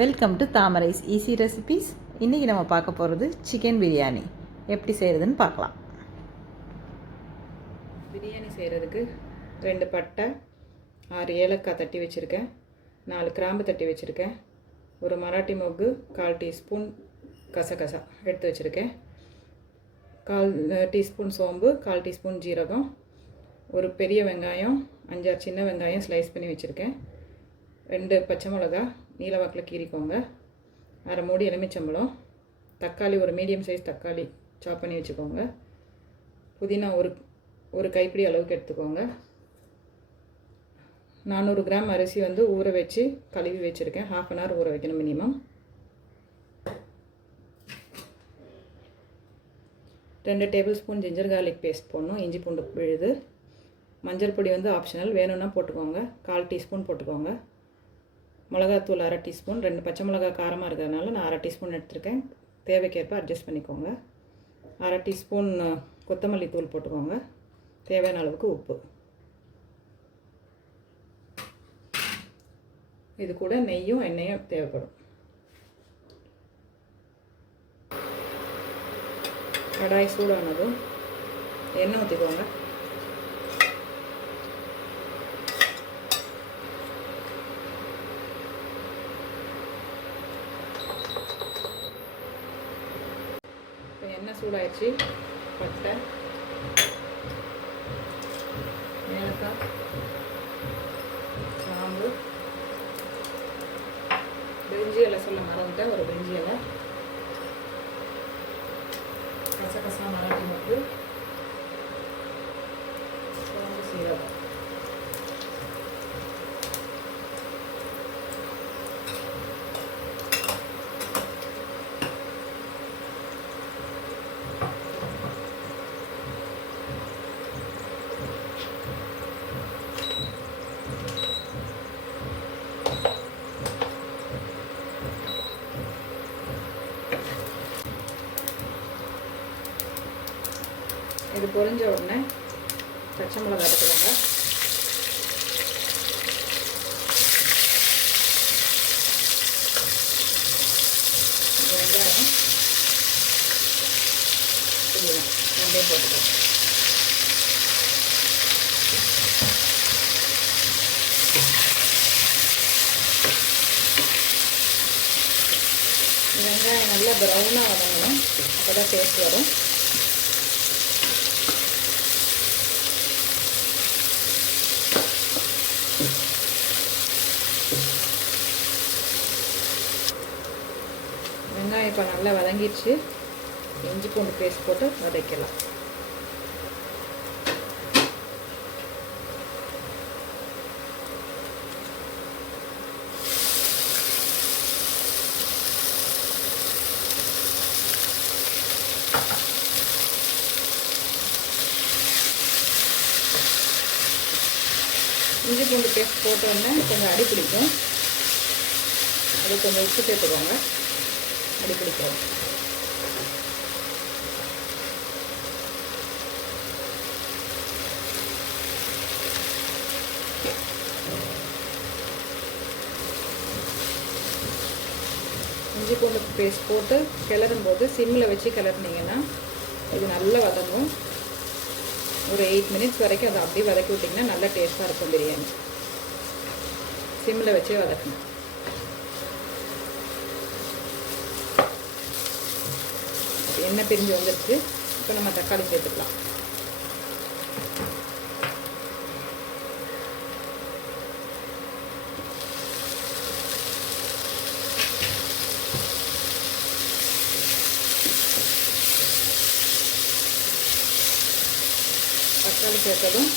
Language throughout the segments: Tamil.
Welcome to Thamarai's easy recipes. இன்றைக்கி நம்ம பார்க்க போகிறது சிக்கன் பிரியாணி எப்படி செய்கிறதுன்னு பார்க்கலாம். பிரியாணி செய்கிறதுக்கு 2 பட்டை, 6 ஏலக்காய் தட்டி வச்சுருக்கேன், 4 கிராம்பு தட்டி வச்சுருக்கேன், ஒரு மராட்டி மொக்கு 1/4 டீஸ்பூன் கசகசா எடுத்து வச்சுருக்கேன், 1/4 டீஸ்பூன் சோம்பு, 1/4 டீஸ்பூன் ஜீரகம், ஒரு பெரிய வெங்காயம், 5-6 சின்ன வெங்காயம் ஸ்லைஸ் பண்ணி வச்சுருக்கேன், 2 பச்சை மிளகா நீல வாக்கில் கீறிக்கோங்க, 1/2 மூடி எலுமிச்சம்பழம், தக்காளி ஒரு மீடியம் சைஸ் தக்காளி சாப் பண்ணி வச்சுக்கோங்க, புதினா ஒரு கைப்பிடி அளவுக்கு எடுத்துக்கோங்க, 400 கிராம் அரிசி ஊற வச்சு கழுவி வச்சுருக்கேன், 1/2 அன் ஹவர் ஊற வைக்கணும் minimum. 2 tablespoon ginger garlic paste போடணும், இஞ்சி பூண்டு விழுது. மஞ்சள் பொடி ஆப்ஷனல், வேணும்னா போட்டுக்கோங்க, 1/4 டீஸ்பூன் போட்டுக்கோங்க. மிளகாத்தூள் 1/2 டீஸ்பூன், 2 பச்சை மிளகா காரமாக இருக்கிறதுனால நான் 1/2 டீஸ்பூன் எடுத்துருக்கேன், தேவைக்கேற்ப அட்ஜஸ்ட் பண்ணிக்கோங்க. 1/2 டீஸ்பூன் கொத்தமல்லி தூள் போட்டுக்கோங்க, தேவையான அளவுக்கு உப்பு. இது கூட நெய்யும் எண்ணெயும் தேவைப்படும். கடாய் சூடானதும் எண்ணெய் ஊற்றிக்கோங்க. எண்ணெய் சூடாயிடுச்சு. பட்டை, ஏலக்காய், கிராம்பு, பிரிஞ்சி இலை சொல்ல மறந்துட்டேன், ஒரு பிரிஞ்சி இலை, கசகசா மராட்டி மொக்கு, சோம்பு சீரகம். இது பொரிஞ்ச உடனே பச்சை மிளகாய் எடுத்துக்கோங்க, வெங்காயம், புதினா ரெண்டையும் போட்டுக்கோங்க. வெங்காயம் நல்லா ப்ரௌனாக வதங்கணும், அப்போ தான் டேஸ்ட் வரும். வெங்காயம் இப்போ நல்லா வதங்கிடுச்சு, இஞ்சி பூண்டு பேஸ்ட் போட்டு வதக்கலாம். இஞ்சி பூண்டு பேஸ்ட் போட்டோன்னே கொஞ்சம் அடி பிடிக்கும், அது கொஞ்சம் உப்பு சேர்த்துக்கோங்க, அடி பிடிக்கும். இஞ்சி பூண்டு பேஸ்ட் போட்டு கிளறும் போது சிம்மில் வச்சு கிளறினீங்கன்னா இது நல்லா வதங்கும். ஒரு 8 மினிட்ஸ் வரைக்கும் அதை அப்படியே வதக்கி விட்டிங்கன்னா நல்லா டேஸ்ட்டாக இருக்கும் பிரியாணி. சிம்மில் வச்சே வதக்கணும். எண்ணெய் பிரிஞ்சு வந்துடுச்சு. இப்போ நம்ம தக்காளி சேர்த்துக்கலாம். தக்காளி சேர்த்ததும்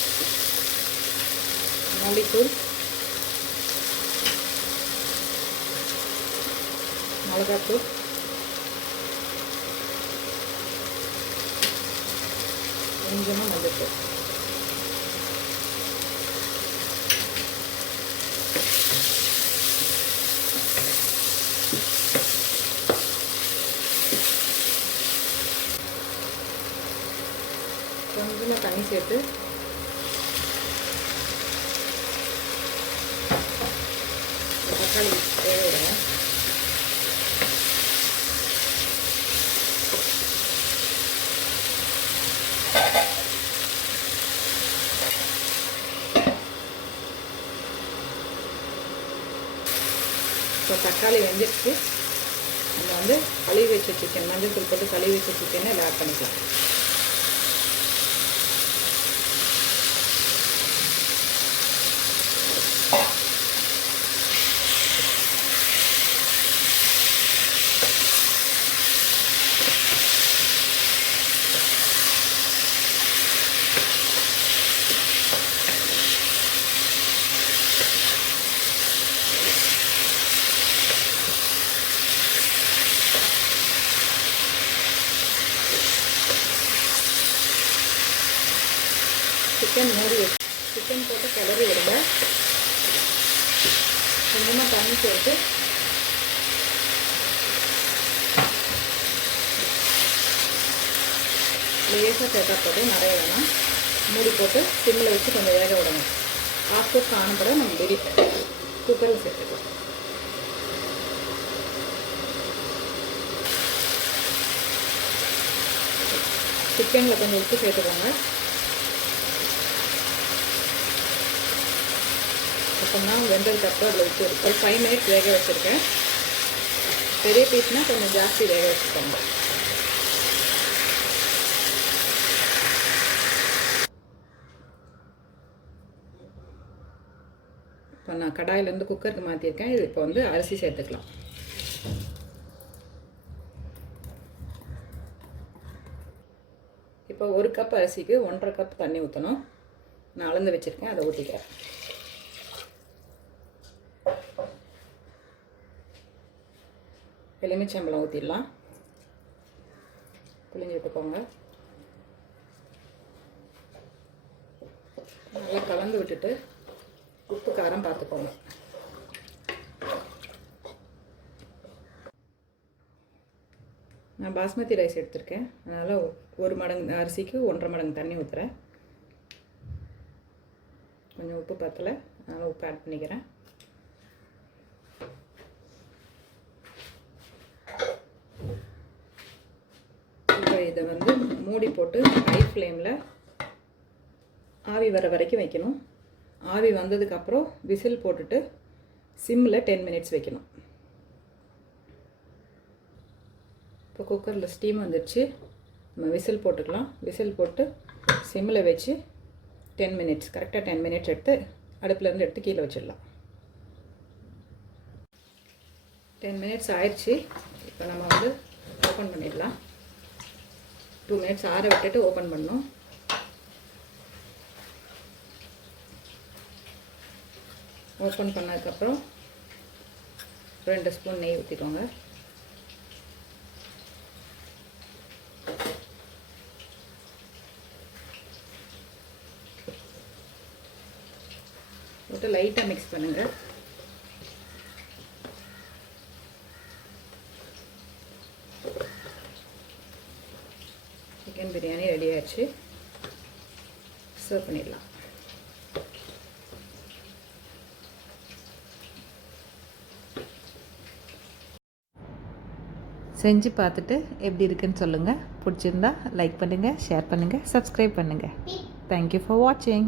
மல்லித்தூள், மிளகாத்தூள், கொஞ்சமாக மல்லித்தூள், கொஞ்சமாக தண்ணி சேர்த்து தக்காளி வேக விடுங்க. இப்போ தக்காளி வெந்துடுச்சு. நம்ம வந்து கழுவி வச்ச சிக்கன், மஞ்சள் தூள் போட்டு கழுவி வச்ச சிக்கனை இதில் ஆட் பண்ணிக்கலாம். சிக்கன் மூடி வச்சு சிக்கன் போட்டு கிளறி விடுங்க. கொஞ்சமாக தண்ணி சேர்த்து லேசாக சேர்த்தா போட்டு நிறைய வேணாம். மூடி போட்டு சிம்மில் வச்சு கொஞ்சம் வேக விடுங்க. ஆஃப் குக் ஆன பிறகு நம்ம குக்கரில் சேர்த்துக்கலாம். சிக்கனில் கொஞ்சம் உப்பு சேர்த்துக்கோங்க. அப்புறம்னா வெந்ததுக்கப்புறம் அதில் உப்பு இருக்கு. ஒரு 5 மினிட்ஸ் வேக வச்சுருக்கேன். பெரிய பீஸ்னால் கொஞ்சம் ஜாஸ்தி வேக வச்சுக்கோங்க. இப்போ நான் கடாயிலேருந்து குக்கருக்கு மாற்றிருக்கேன். இது இப்போ வந்து அரிசி சேர்த்துக்கலாம். இப்போ 1 கப் அரிசிக்கு 1.5 கப் தண்ணி ஊற்றணும். நான் அளந்து வச்சுருக்கேன், அதை ஊற்றிக்கிறேன். எலுமிச்சம்பழம் ஊற்றிடலாம். புளிஞ்சு விட்டுக்கோங்க. நல்லா கலந்து விட்டுட்டு உப்பு காரம் பார்த்துக்கோங்க. நான் பாஸ்மதி ரைஸ் எடுத்திருக்கேன், அதனால் 1 மடங்கு அரிசிக்கு 1.5 மடங்கு தண்ணி ஊற்றுறேன். கொஞ்சம் உப்பு பத்தலை, அதனால் உப்பு ஆட் பண்ணிக்கிறேன். இப்போ இதை வந்து மூடி போட்டு ஹை ஃப்ளேமில் ஆவி வர வரைக்கும் வைக்கணும். ஆவி வந்ததுக்கப்புறம் விசில் போட்டுட்டு சிம்மில் 10 மினிட்ஸ் வைக்கணும். இப்போ குக்கரில் ஸ்டீம் வந்துடுச்சு. நம்ம விசில் போட்டுக்கலாம். விசில் போட்டு சிம்மில் வச்சு 10 மினிட்ஸ், கரெக்டாக 10 மினிட்ஸ் எடுத்து அடுப்புலேருந்து எடுத்து கீழே வச்சிடலாம். 10 மினிட்ஸ் ஆயிடுச்சு. இப்போ நம்ம வந்து ஓப்பன் பண்ணிடலாம். 2 மினிட்ஸ் ஆற விட்டுட்டு ஓப்பன் பண்ணணும். ஓப்பன் பண்ணதுக்கப்புறம் 2 ஸ்பூன் நெய் ஊற்றிக்கோங்க. போட்டு லைட்டாக மிக்ஸ் பண்ணுங்கள். சிக்கன் பிரியாணி ரெடி ஆயிடுச்சு. சர்வ் பண்ணிடலாம். செஞ்சு பார்த்துட்டு எப்படி இருக்குன்னு சொல்லுங்கள். பிடிச்சிருந்தா லைக் பண்ணுங்கள், ஷேர் பண்ணுங்கள், சப்ஸ்கிரைப் பண்ணுங்கள். தேங்க்யூ ஃபார் வாட்சிங்.